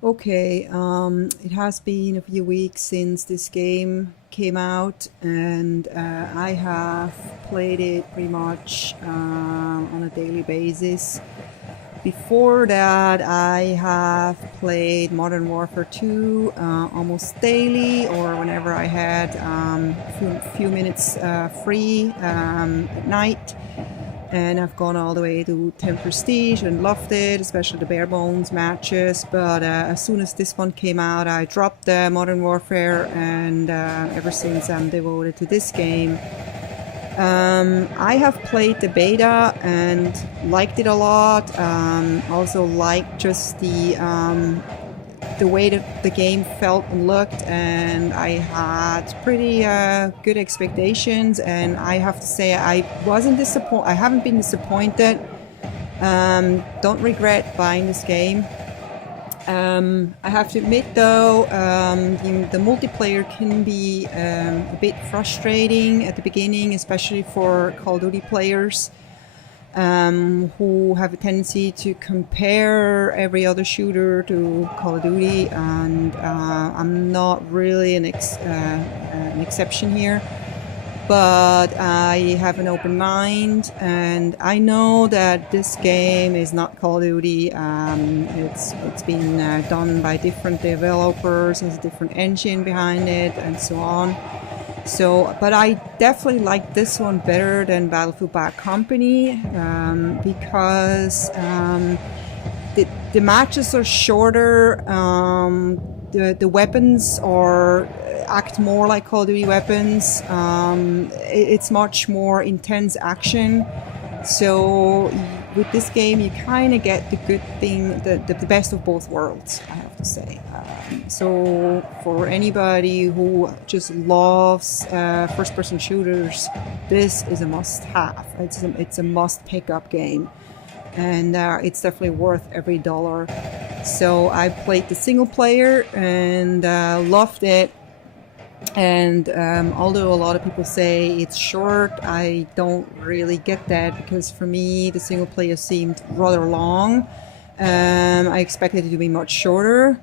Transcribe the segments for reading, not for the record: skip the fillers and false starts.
Okay, it has been a few weeks since this game came out, and I have played it pretty much on a daily basis. Before that, I have played Modern Warfare 2 almost daily, or whenever I had few minutes free at night. And I've gone all the way to 10 Prestige and loved it, especially the bare bones matches. But as soon as this one came out, I dropped the Modern Warfare, and ever since I'm devoted to this game. I have played the beta and liked it a lot. Also liked just the way that the game felt and looked, and I had pretty good expectations. And I have to say, I wasn't disappointed. I haven't been disappointed. Don't regret buying this game. I have to admit, though, the multiplayer can be a bit frustrating at the beginning, especially for Call of Duty players who have a tendency to compare every other shooter to Call of Duty, and I'm not really an exception here. But I have an open mind, and I know that this game is not Call of Duty. It's been done by different developers, has a different engine behind it, and so on. So, but I definitely like this one better than Battlefield Bad Company because the matches are shorter. The weapons are act more like Call of Duty weapons. It's much more intense action. So with this game, you kind of get the good thing, the best of both worlds, I have to say. So for anybody who just loves first-person shooters, this is a must-have. It's a must-pick-up game, and it's definitely worth every dollar. So I played the single player and loved it. And although a lot of people say it's short, I don't really get that, because for me the single player seemed rather long. I expected it to be much shorter,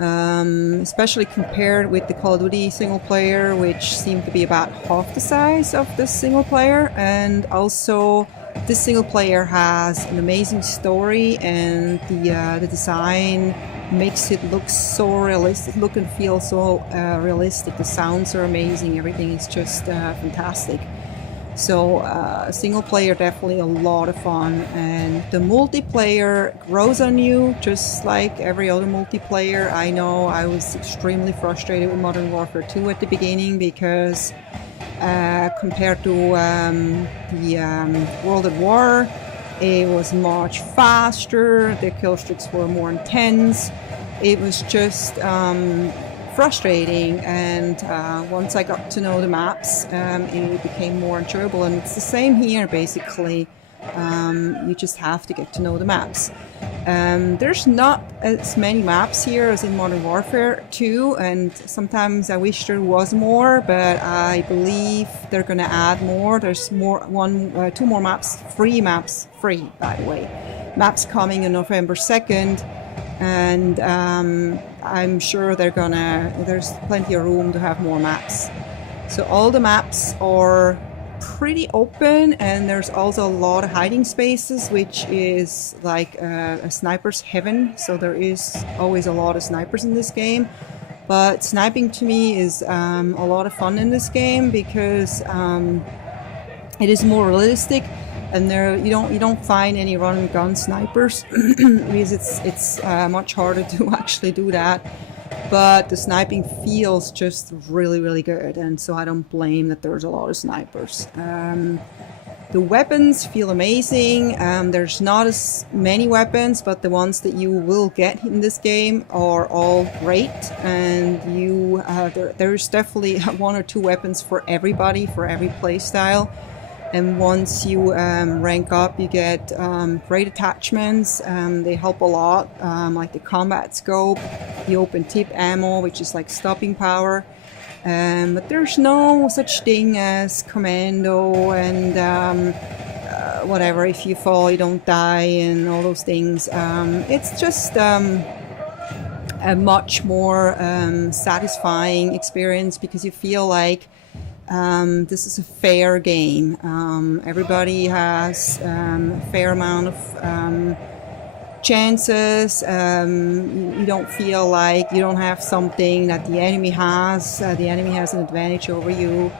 especially compared with the Call of Duty single player, which seemed to be about half the size of the single player. And also, this single player has an amazing story, and the design makes it look so realistic, look and feel so realistic. The sounds are amazing, everything is just fantastic. So single player definitely a lot of fun, and the multiplayer grows on you just like every other multiplayer. I know I was extremely frustrated with Modern Warfare 2 at the beginning, because compared to the World at War, it was much faster, the kill streaks were more intense. It was just frustrating, and once I got to know the maps, it became more enjoyable. And it's the same here, basically. You just have to get to know the maps. There's not as many maps here as in Modern Warfare 2, and sometimes I wish there was more, but I believe they're going to add more. There's two more maps, free, by the way. Maps coming on November 2nd, and I'm sure there's plenty of room to have more maps. So all the maps are pretty open, and there's also a lot of hiding spaces, which is like a sniper's heaven. So there is always a lot of snipers in this game. But sniping to me is a lot of fun in this game, because it is more realistic, and you don't find any run and gun snipers because it's much harder to actually do that. But the sniping feels just really, really good, and so I don't blame that there's a lot of snipers. The weapons feel amazing. There's not as many weapons, but the ones that you will get in this game are all great. And there's definitely one or two weapons for everybody, for every playstyle. And once you rank up, you get great attachments. They help a lot, like the combat scope, the open tip ammo, which is like stopping power. But there's no such thing as commando and whatever. If you fall, you don't die, and all those things. It's just a much more satisfying experience because you feel like this is a fair game. Everybody has a fair amount of chances. You don't feel like you don't have something that the enemy has. The enemy has an advantage over you.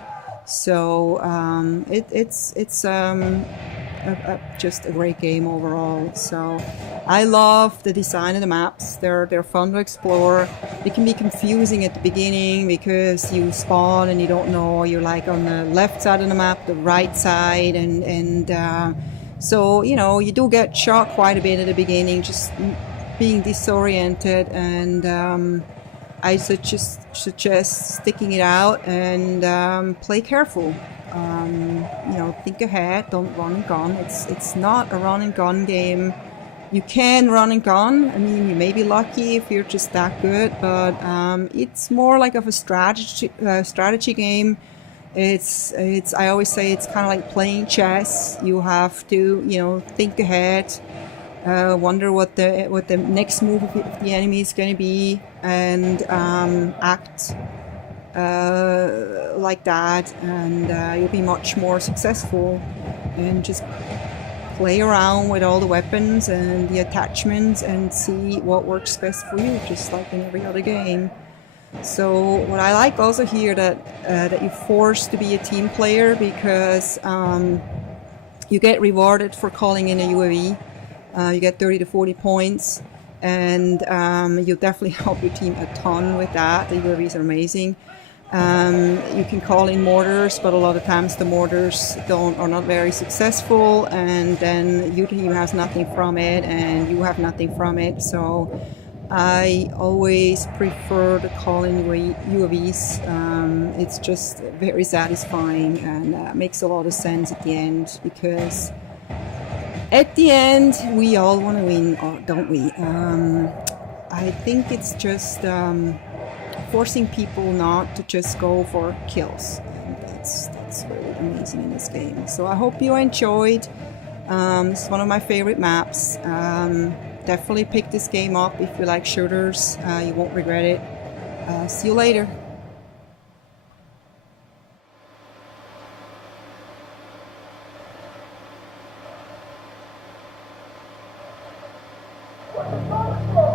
So it's just a great game overall. So I love the design of the maps. They're fun to explore. It can be confusing at the beginning because you spawn and you don't know you're like on the left side of the map, the right side, and so you do get shot quite a bit at the beginning, just being disoriented, and I suggest sticking it out and play careful. Think ahead, don't run and gun. It's not a run and gun game. You can run and gun. I mean, you may be lucky if you're just that good, but it's more like of a strategy game. It's I always say it's kind of like playing chess. You have to think ahead, wonder what the next move of the enemy is going to be, and act like that, and you'll be much more successful. And just play around with all the weapons and the attachments and see what works best for you, just like in every other game. So what I like also here that you're forced to be a team player because you get rewarded for calling in a UAV. You get 30 to 40 points, and you definitely help your team a ton with that. The UAVs are amazing. You can call in mortars, but a lot of times the mortars are not very successful, and then your team has nothing from it, and you have nothing from it. So I always prefer to call in UAVs. It's just very satisfying and makes a lot of sense at the end, because at the end we all want to win, don't we? I think it's just forcing people not to just go for kills. That's really amazing in this game. So I hope you enjoyed. It's one of my favorite maps. Definitely pick this game up if you like shooters. You won't regret it. See you later. What the fuck?